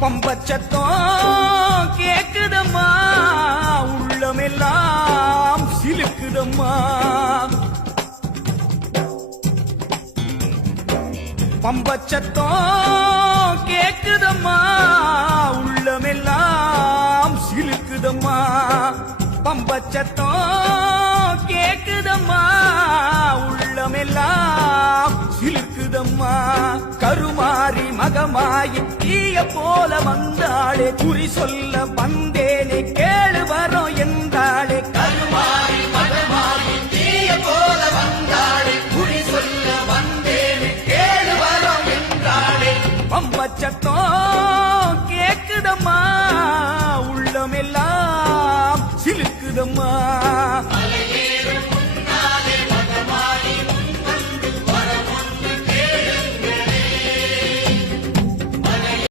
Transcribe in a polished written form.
பம்பச்சத்தம் கேக்குதம்மா உள்ளமெல்லாம் சிலுக்குதம்மா பம்பச்சத்தம் கேக்குதம்மா உள்ளமெல்லாம் சிலுக்குதம்மா பம்பச்சத்தம் கேக்குதம்மா உள்ளமெல்லாம் சிலுக்குதம்மா கருமாறி மகமாயி தீய போல வந்தாளே குறி சொல்ல வந்தேனே கேளு வரோம் என்ன